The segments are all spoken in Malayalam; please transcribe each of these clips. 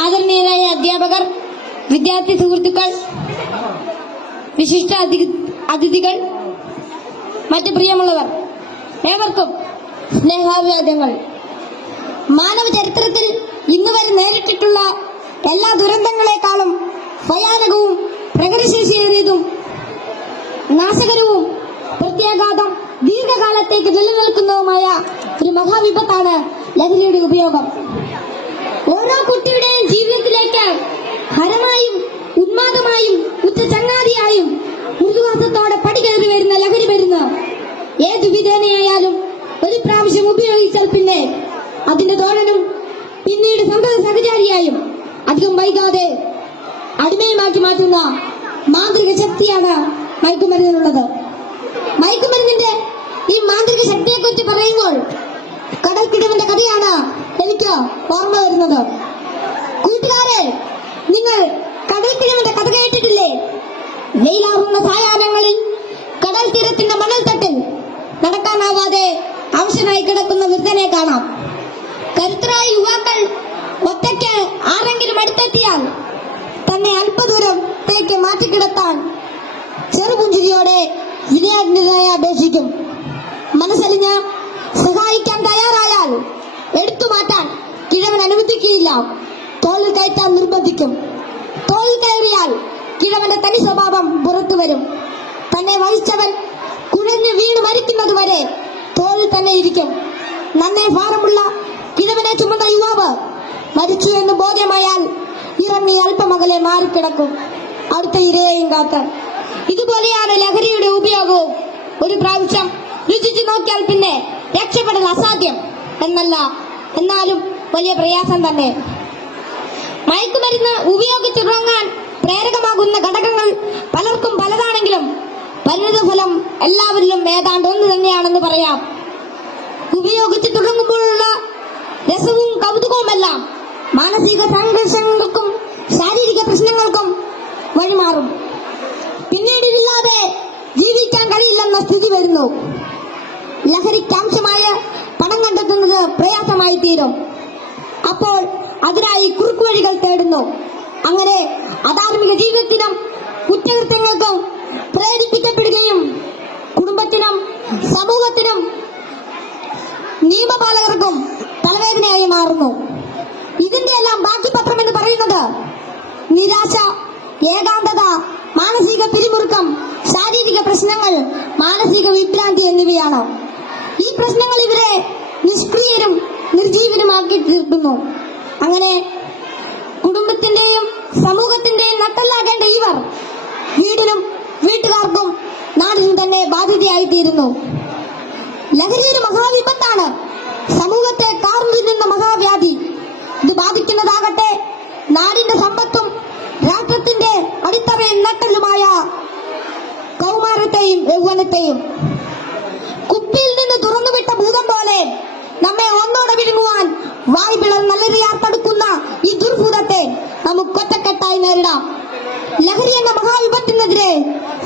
ആദരണീയരായ അധ്യാപകർ, വിദ്യാർത്ഥി സുഹൃത്തുക്കൾ, വിശിഷ്ട അതിഥികൾ, മറ്റ് പ്രിയമുള്ളവർ, ഏവർക്കും സ്നേഹാഭിവാദ്യങ്ങൾ. മാനവ ചരിത്രത്തിൽ ഇന്നുവരെ നേരിട്ടിട്ടുള്ള എല്ലാ ദുരന്തങ്ങളെക്കാളും ഭയാനകവും പ്രകൃതിശേഷിയേറിയതും നാശകരവും പ്രത്യാഘാതം ദീർഘകാലത്തേക്ക് നിലനിൽക്കുന്നതുമായ ഒരു മഹാവിപത്താണ് ലഹരിയുടെ ഉപയോഗം. ഓരോ കുട്ടിയുടെയും ജീവിതത്തിലേക്ക് ഹരമായും ഉന്മാദമായും ഉച്ച ചങ്ങാതിയായും മൃദുവാസത്തോടെ പടികയറി വരുന്ന ലഹരി മരുന്ന് ഏതു വിധേനയായാലും ഒരു പ്രാവശ്യം ഉപയോഗിച്ചാൽ പിന്നെ അതിന്റെ തോഴനും പിന്നീട് സന്തത സഹചാരിയായും അധികം വൈകാതെ അടിമയുമാക്കി മാറ്റുന്ന മാന്ത്രിക ശക്തിയാണ് മയക്കുമരുന്നിനുള്ളത്. മയക്കുമരുന്നിന്റെ ഈ മാന്ത്രിക ശക്തിയെക്കുറിച്ച് പറയുമ്പോൾ കടൽക്കിടവിന്റെ കഥയാണ് എനിക്ക് ഓർമ്മ വരുന്നത്. കൂട്ടുകാരെ, നിങ്ങൾ കടൽക്കിടവിന്റെ കഥ കേട്ടിട്ടില്ലേ? വെയിലാറുന്ന സായാഹ്നങ്ങളിൽ കടൽ തീരത്തിന്റെ മണൽത്തട്ടിൽ നടക്കാനാവാതെ അവശനായി കിടക്കുന്ന വൃദ്ധനെ കാണാം. കരുത്തരായ യുവാക്കൾ ഒറ്റയ്ക്ക് ആരെങ്കിലും അടുത്തെത്തിയാൽ തന്നെ അല്പദൂരത്തേക്ക് മാറ്റിക്കിടത്താൻ ചെറുപുഞ്ചിരിയോടെ വിനയാന്യതയെ അപേക്ഷിക്കും. മനസ്സലിഞ്ഞ് സഹായിക്കാൻ തയ്യാറായാൽ എടുത്തു മാറ്റാൻ കിഴവൻ അനുവദിക്കുകയില്ല. തോളിൽ കയറ്റാൻ നിർബന്ധിക്കും. തോളിൽ കയറിയാൽ കിഴവന്റെ തനി സ്വഭാവം പുറത്തു വരും. തന്നെ വഹിച്ചവൻ കുഴഞ്ഞു വീണ് മരിക്കുന്നതുവരെ തോളിൽ തന്നെ ഇരിക്കും. നന്നേ ഭാരമുള്ള കിഴവനെ ചുമന്ന യുവാവ് മരിച്ചു എന്ന് ബോധ്യമായാൽ ഇറങ്ങി അല്പമകലെ മാറിക്കിടക്കും, അടുത്ത ഇരയെയും കാത്ത്. ഇതുപോലെയാണ് ലഹരിയുടെ ഉപയോഗവും. ഒരു പ്രാവശ്യം രുചിച്ചു നോക്കിയാൽ പിന്നെ രക്ഷപ്പെടൽ അസാധ്യം എന്നല്ല, എന്നാലും വലിയ പ്രയാസം തന്നെ. മയക്കുമരുന്ന് ഉപയോഗിച്ചിറങ്ങാൻ പ്രേരകമാകുന്ന ഘടകങ്ങൾ പലർക്കും പലതാണെങ്കിലും പരിണിതഫലം എല്ലാവരിലും ഏതാണ്ട് ഒന്ന് തന്നെയാണെന്ന് പറയാം. ഉപയോഗിച്ച് തുടങ്ങുമ്പോഴുള്ള രസവും കൗതുകവുമെല്ലാം മാനസിക സംഘർഷങ്ങൾക്കും ശാരീരിക പ്രശ്നങ്ങൾക്കും വഴിമാറും. പിന്നീട് ഇല്ലാതെ ജീവിക്കാൻ കഴിയില്ലെന്ന സ്ഥിതി വരുന്നു. ലഹരിക്കാംശമായ പണം കണ്ടെത്തുന്നത് പ്രയാസമായി തീരും. അപ്പോൾ അതിനായി കുറുക്കുവഴികൾ തേടുന്നു. അങ്ങനെ അധാർമിക ജീവിതത്തിനും കുറ്റകൃത്യങ്ങൾക്കും പ്രേരിപ്പിക്കപ്പെടുകയും കുടുംബത്തിനും സമൂഹത്തിനും നിയമപാലകർക്കും തലവേദനയായി മാറുന്നു. ഇതിന്റെ എല്ലാം ബാക്കി പത്രം എന്ന് പറയുന്നത് നിരാശ, ഏകാന്തത, മാനസിക പിരിമുറുക്കം, ശാരീരിക പ്രശ്നങ്ങൾ, മാനസിക വിഭ്രാന്തി എന്നിവയാണ്. ഈ പ്രശ്നങ്ങൾ ഇവരെ നിഷ്ക്രിയരും നിർജീവനുമാക്കി തീർക്കുന്നു. അങ്ങനെ കുടുംബത്തിന്റെയും സമൂഹത്തിന്റെയും നട്ടല്ലാകേണ്ട ഇവർ വീടിനും വീട്ടുകാർക്കും നാടിനും തന്നെ ബാധ്യതയായി തീരുന്നു. ലഹരി ഒരു മഹാവിപത്താണ്, സമൂഹത്തെ കാർന്നു തിന്നുന്ന മഹാവ്യാധി. ഇത് ബാധിക്കുന്നതാകട്ടെ നാടിന്റെ സമ്പത്തും രാഷ്ട്രത്തിന്റെ അടിത്തറയും നട്ടലുമായ കൗമാരത്തെയും യൗവനത്തെയും. കുപ്പിയിൽ നിന്ന് തുറന്നുവിട്ട ഭൂതം പോലെ നമ്മെ ഒന്നോടെ വിഴുങ്ങുവാൻ വായ് പിളർന്നലറിയാർ തടുക്കുന്ന ഈ ദുർഭൂതത്തെ നമുക്ക് ഒറ്റക്കെട്ടായി നേരിടാം. ലഹരി എന്ന മഹാവിപത്തിനെതിരെ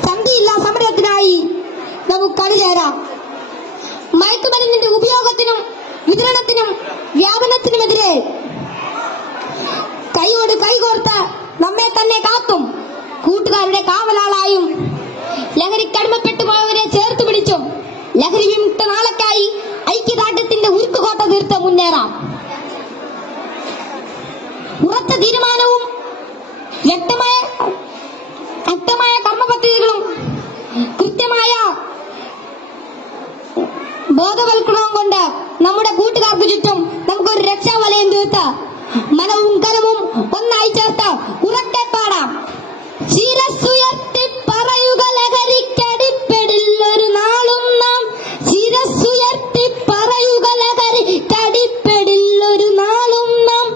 സന്ധിയില്ലാ സമരത്തിനായി നമുക്ക് അണിചേരാം. മയക്കുമരുന്നിന്റെ ഉപയോഗത്തിനും വിതരണത്തിനും വ്യാപനത്തിനുമെതിരെ കൈയോട് കൈകോർത്ത് നമ്മെ തന്നെ കാത്തും കൂട്ടുകാരുടെ കാവലാളായും ലഹരിക്കടിമപ്പെട്ടു പോയവരെ ചേർത്ത് പിടിച്ചും ലഹരി വിമുക്ത നാളേക്കായി ഐക്യദാർഢ്യത്തിന്റെ ഉരുക്കുകോട്ട തീർത്ത് മുന്നേറാം. ഉറച്ച തീരുമാനവും വ്യക്തമായ കർമ്മപദ്ധതികളും കൃത്യമായ ബോധവൽക്കരണവും കൊണ്ട് നമ്മുടെ കൂട്ടുകാർക്ക് ചുറ്റും നമുക്കൊരു രക്ഷാവലയം തീർത്ത് മനവും കലവും ഒന്നായി ചേർത്ത് ഉറക്കെ പാടാം. ശിരസ്സുയർത്തി പറയുക ലഹരിക്കടിപ്പെടില്ലൊരു നാളും നാം. ശിരസ്സുയർത്തി പറയുക ലഹരിക്കടിപ്പെടില്ലൊരു നാളും നാം.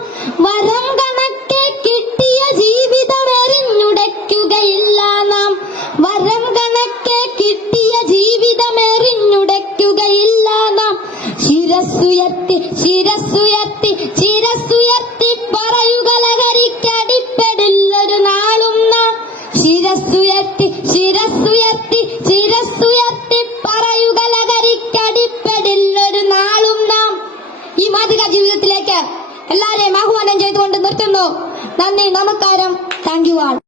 വരം കണക്കെ കിട്ടിയ ജീവിതം എറിഞ്ഞുടയ്ക്കുകയില്ല നാം. വരം കണക്കെ കിട്ടിയ ജീവിതം എറിഞ്ഞുടയ്ക്കുകയില്ല നാം. ശിരസ്സുയർത്തി ശിരസ്സുയർത്തി ശിരസ്സുയർത്തി പറയുക ലഹരിക്കടിപ്പെടില്ല നന്ദി, നമസ്കാരം. Thank you all.